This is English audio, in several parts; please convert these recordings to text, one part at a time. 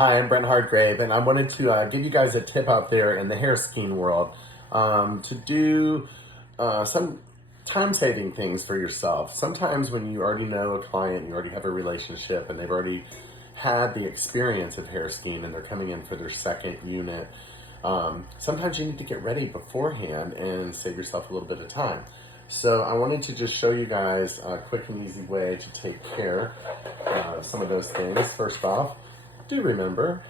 Hi, I'm Brent Hardgrave, and I wanted to give you guys a tip out there in the Hairskeen world to do some time-saving things for yourself. Sometimes when you already know a client, you already have a relationship, and they've already had the experience of Hairskeen, and they're coming in for their second unit, sometimes you need to get ready beforehand and save yourself a little bit of time. So I wanted to just show you guys a quick and easy way to take care of some of those things. First off, do remember,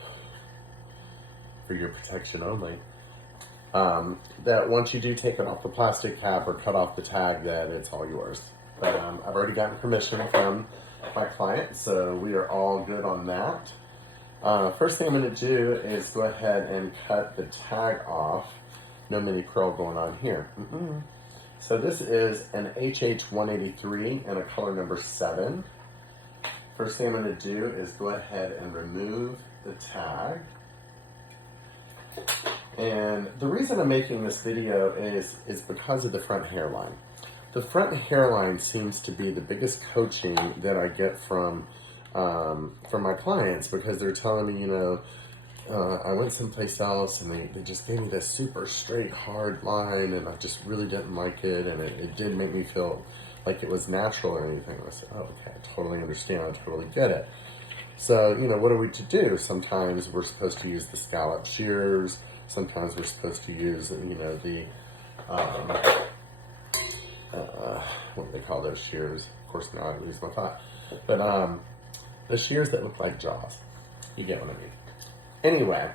for your protection only, that once you do take it off the plastic cap or cut off the tag, that it's all yours. But I've already gotten permission from my client, so we are all good on that. First thing I'm going to do is go ahead and cut the tag off. No mini curl going on here. So this is an HH183 in a color number 7. First thing I'm going to do is go ahead and remove the tag. And the reason I'm making this video is because of the front hairline. The front hairline seems to be the biggest coaching that I get from my clients, because they're telling me, you know, I went someplace else and they just gave me this super straight, hard line, and I just really didn't like it, and it did make me feel like it was natural or anything. I said, oh, okay, I totally understand, I totally get it. So, you know, what are we to do? Sometimes we're supposed to use the scallop shears, sometimes we're supposed to use, you know, the, what do they call those shears? Of course, now I lose my thought. But the shears that look like jaws. You get what I mean. Anyway,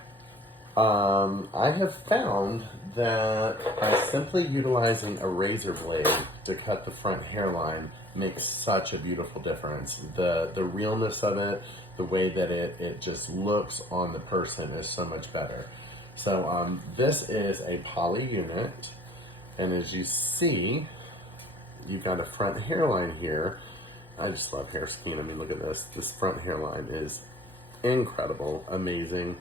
I have found that by simply utilizing a razor blade to cut the front hairline makes such a beautiful difference. The realness of it, the way that it just looks on the person is so much better. So this is a poly unit, and as you see, you've got a front hairline here. I just love Hairskeen. I mean, look at this. This front hairline is incredible, amazing.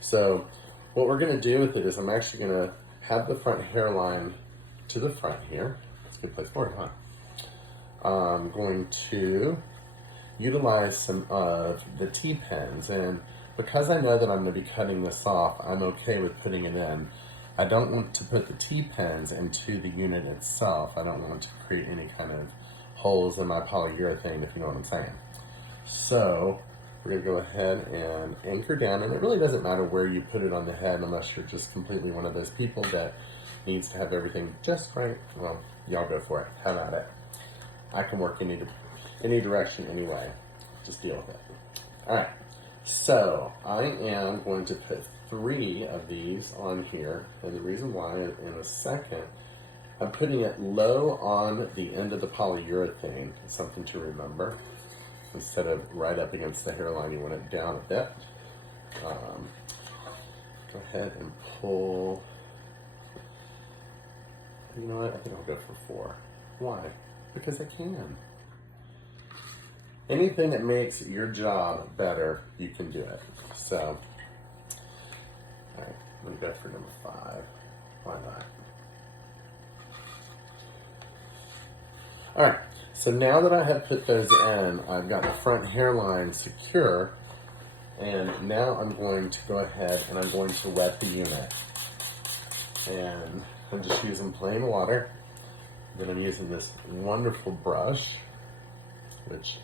So what we're going to do with it is I'm actually going to have the front hairline to the front here. That's a good place for it, huh? I'm going to utilize some of the T-pins, and because I know that I'm going to be cutting this off, I'm okay with putting it in. I don't want to put the T-pins into the unit itself. I don't want to create any kind of holes in my polyurethane, if you know what I'm saying. So we're going to go ahead and anchor down, and it really doesn't matter where you put it on the head unless you're just completely one of those people that needs to have everything just right. Well, y'all go for it. Have at it. I can work any direction anyway. Just deal with it. All right. So I am going to put 3 of these on here, and the reason why in a second, I'm putting it low on the end of the polyurethane. It's something to remember. Instead of right up against the hairline, you want it down a bit. Go ahead and pull. You know what? I think I'll go for 4. Why? Because I can. Anything that makes your job better, you can do it. So, all right, I'm gonna go for number 5. Why not? All right, so now that I have put those in, I've got the front hairline secure, and now I'm going to go ahead and I'm going to wet the unit. And I'm just using plain water. Then I'm using this wonderful brush, which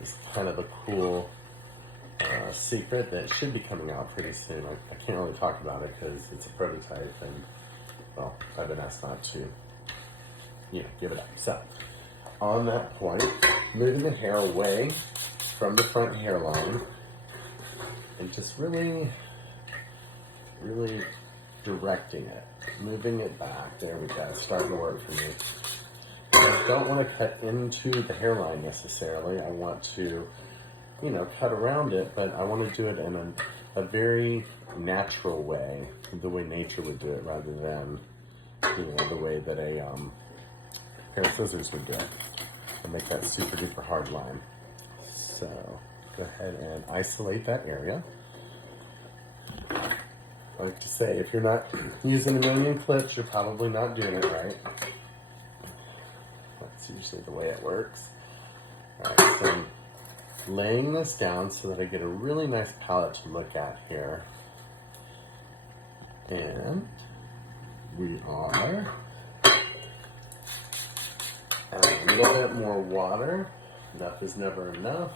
is kind of a cool secret that should be coming out pretty soon. I can't really talk about it because it's a prototype, and, well, I've been asked not to, you know, give it up. So, on that point, moving the hair away from the front hairline and just really, really directing it, moving it back. There we go, it's starting to work for me. I don't want to cut into the hairline necessarily. I want to, you know, cut around it, but I want to do it in a very natural way, the way nature would do it, rather than, you know, the way that a pair of scissors would do it, and make that super duper hard line. So go ahead and isolate that area. I like to say, if you're not using a million clips, you're probably not doing it right. That's usually the way it works. All right, so laying this down so that I get a really nice palette to look at here. And we are adding a little bit more water. Enough is never enough.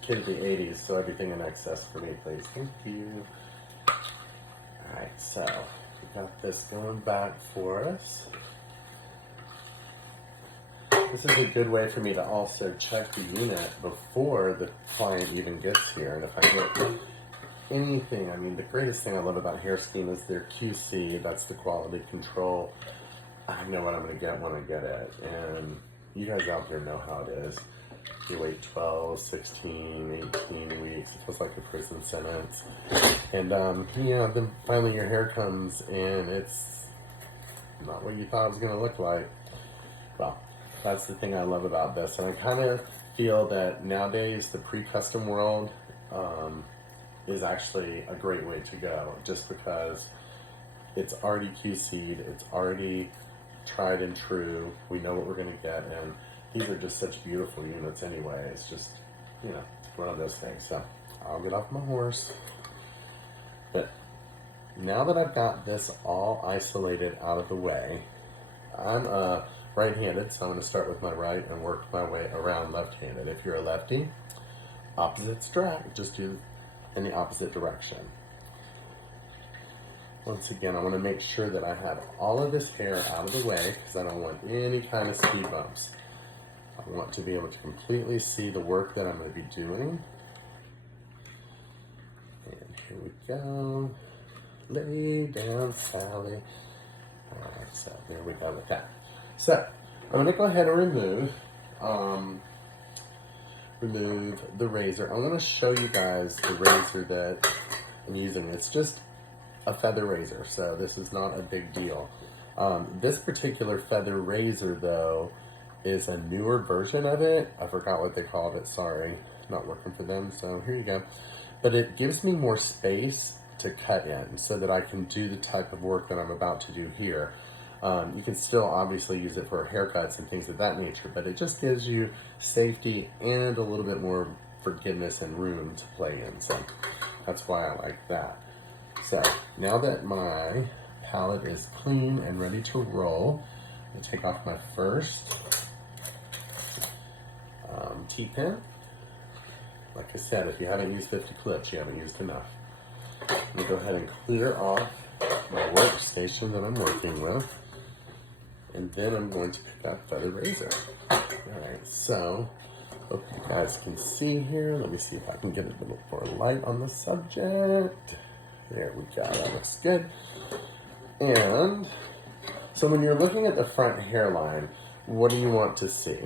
Kid of the 80s, so everything in excess for me, please. Thank you. Alright, so we got this going back for us. This is a good way for me to also check the unit before the client even gets here. And if I get anything, I mean, the greatest thing I love about Hairskeen is their QC. That's the quality control. I know what I'm going to get when I get it. And you guys out there know how it is. You wait 12, 16, 18 weeks. It feels like a prison sentence. And, then finally your hair comes and it's not what you thought it was going to look like. Well, that's the thing I love about this. And I kind of feel that nowadays the pre-custom world is actually a great way to go, just because it's already QC'd, it's already tried and true. We know what we're going to get, and these are just such beautiful units anyway. It's just, one of those things. So I'll get off my horse. But now that I've got this all isolated out of the way, I'm right-handed, so I'm going to start with my right and work my way around left-handed. If you're a lefty, opposites direct, just do in the opposite direction. Once again, I want to make sure that I have all of this hair out of the way because I don't want any kind of speed bumps. I want to be able to completely see the work that I'm going to be doing. And here we go. Lay down, Sally. Alright, so there we go with that. So, I'm going to go ahead and remove the razor. I'm going to show you guys the razor that I'm using. It's just a feather razor, so this is not a big deal. This particular feather razor, though, is a newer version of it. I forgot what they called it, sorry. Not working for them, so here you go. But it gives me more space to cut in so that I can do the type of work that I'm about to do here. You can still obviously use it for haircuts and things of that nature, but it just gives you safety and a little bit more forgiveness and room to play in. So that's why I like that. So now that my palette is clean and ready to roll, I'm going to take off my first T-pin. Like I said, if you haven't used 50 clips, you haven't used enough. I'm going to go ahead and clear off my workstation that I'm working with. And then I'm going to pick up feather razor. Alright, so hope you guys can see here. Let me see if I can get a little more light on the subject. There we go, that looks good. And so when you're looking at the front hairline, what do you want to see?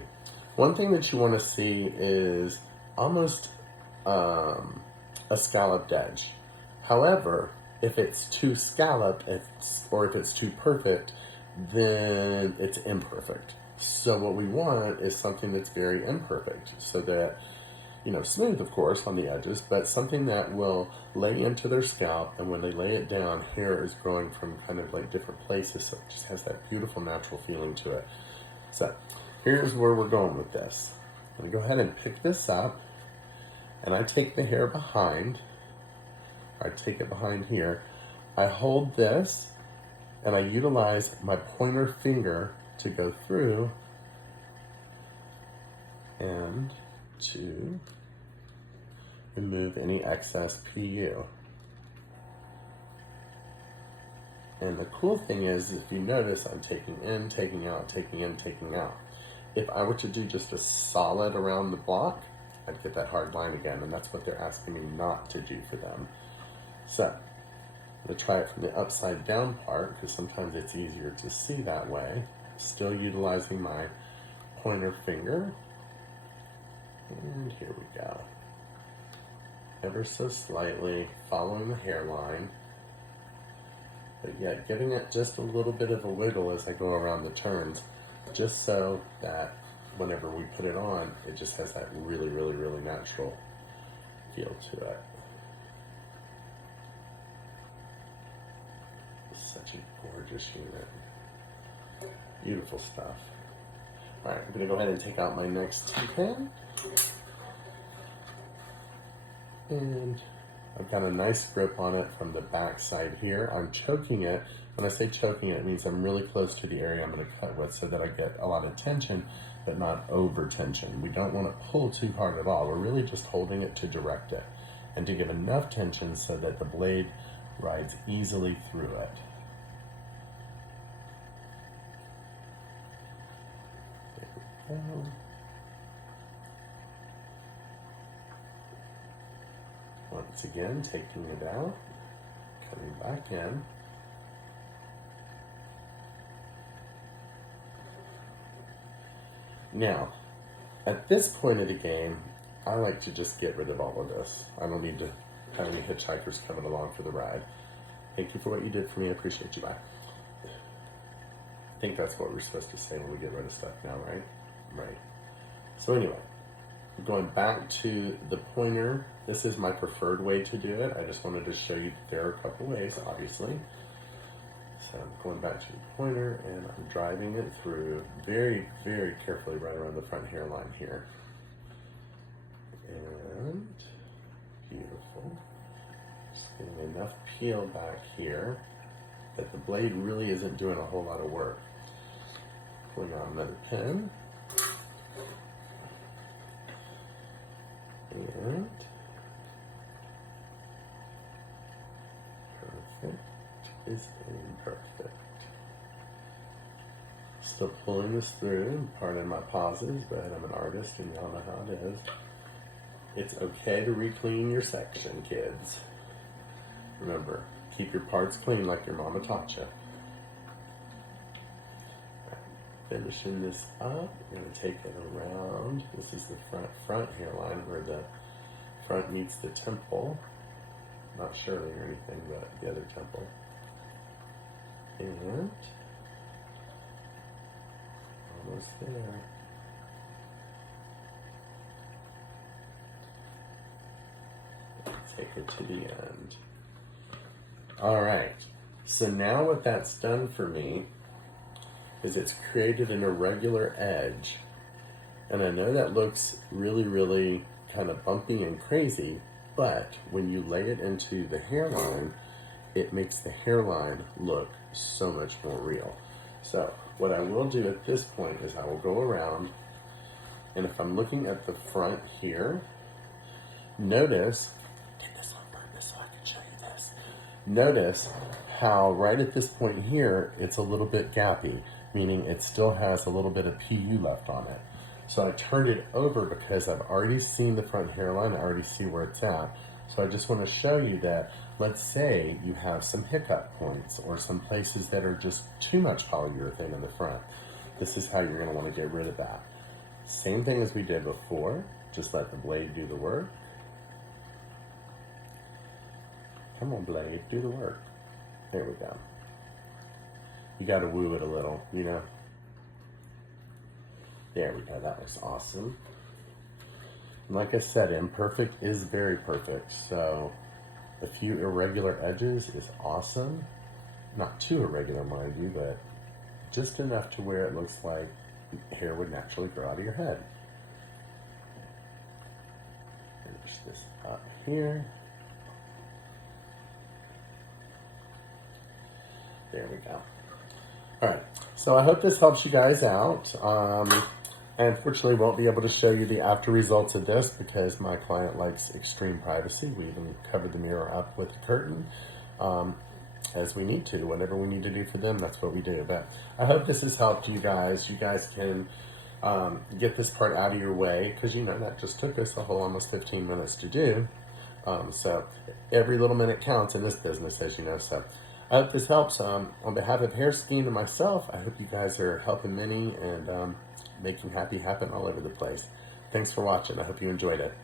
One thing that you want to see is almost a scalloped edge. However, if it's too scalloped, or if it's too perfect, then it's imperfect. So what we want is something that's very imperfect, so that, smooth of course on the edges, but something that will lay into their scalp, and when they lay it down, hair is growing from kind of like different places, so it just has that beautiful natural feeling to it. So here's where we're going with this. I'm gonna go ahead and pick this up, and I take the hair behind. I take it behind here. I hold this, and I utilize my pointer finger to go through and to remove any excess PU. And the cool thing is, if you notice, I'm taking in, taking out, taking in, taking out. If I were to do just a solid around the block, I'd get that hard line again, and that's what they're asking me not to do for them. So, I'm going to try it from the upside down part, because sometimes it's easier to see that way. Still utilizing my pointer finger. And here we go. Ever so slightly, following the hairline. But yet, giving it just a little bit of a wiggle as I go around the turns, just so that whenever we put it on, it just has that really, really, really natural feel to it. Such a gorgeous unit. Beautiful stuff. Alright, I'm going to go ahead and take out my next T-pin. And I've got a nice grip on it from the back side here. I'm choking it. When I say choking it, it means I'm really close to the area I'm going to cut with so that I get a lot of tension, but not over tension. We don't want to pull too hard at all. We're really just holding it to direct it and to give enough tension so that the blade rides easily through it. There we go. Once again, taking it out, coming back in. Now, at this point of the game, I like to just get rid of all of this. I don't need to have any hitchhikers coming along for the ride. Thank you for what you did for me. I appreciate you. Bye. I think that's what we're supposed to say when we get rid of stuff now, right? Right. So anyway, going back to the pointer, this is my preferred way to do it. I just wanted to show you that there are a couple ways, obviously. So I'm going back to the pointer and I'm driving it through very, very carefully right around the front hairline here. And beautiful. Just getting enough peel back here that the blade really isn't doing a whole lot of work. Pulling out another pin. And perfect is imperfect. Still pulling this through, pardon my pauses, but I'm an artist and y'all know how it is. It's okay to re-clean your section, kids. Remember, keep your parts clean like your mama taught you. Finishing this up, I'm going to take it around. This is the front hairline where the front meets the temple. Not Shirley or anything, but the other temple. And almost there. Take it to the end. All right. So now what that's done for me is it's created an irregular edge. And I know that looks really, really kind of bumpy and crazy, but when you lay it into the hairline, it makes the hairline look so much more real. So what I will do at this point is I will go around, and if I'm looking at the front here, notice, I did this on purpose so I can show you this. Notice how right at this point here, it's a little bit gappy, meaning it still has a little bit of PU left on it. So I turned it over because I've already seen the front hairline, I already see where it's at. So I just want to show you that, let's say you have some hiccup points or some places that are just too much polyurethane in the front. This is how you're going to want to get rid of that. Same thing as we did before, just let the blade do the work. Come on, blade, do the work. There we go. You got to woo it a little, you know. There we go, that looks awesome. And like I said, imperfect is very perfect. So a few irregular edges is awesome. Not too irregular, mind you, but just enough to where it looks like hair would naturally grow out of your head. Finish this up here. There we go. All right, so I hope this helps you guys out. I unfortunately won't be able to show you the after results of this because my client likes extreme privacy. We even covered the mirror up with a curtain as we need to. Whatever we need to do for them, that's what we do. But I hope this has helped you guys. You guys can get this part out of your way because, you know, that just took us a whole almost 15 minutes to do. So every little minute counts in this business, as you know. So I hope this helps. On behalf of Hairskeen and myself, I hope you guys are helping many and making happy happen all over the place. Thanks for watching. I hope you enjoyed it.